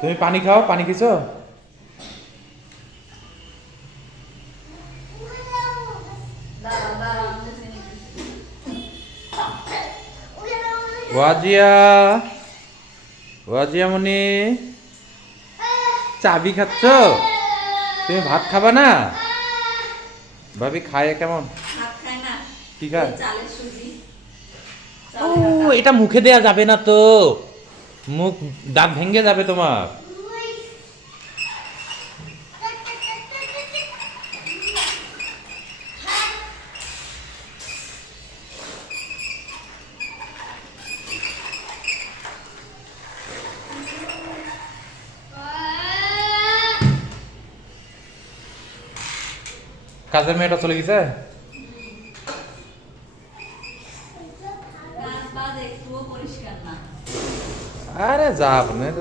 তুমি পানি খাও, পানি খেয়েছো? ওয়াজিয়া, ওয়াজিয়া মনি, চাবি খাচ্ছ? তুমি ভাত খাবা না? ভাবি খায় কেমন? কি খায়? ও, এটা মুখে দেয়া যাবে না তো, মুখ দাঁত ভেঙে যাবে তোমার। কাজের মেয়েটা চলে গেছে? আরে যা আপনার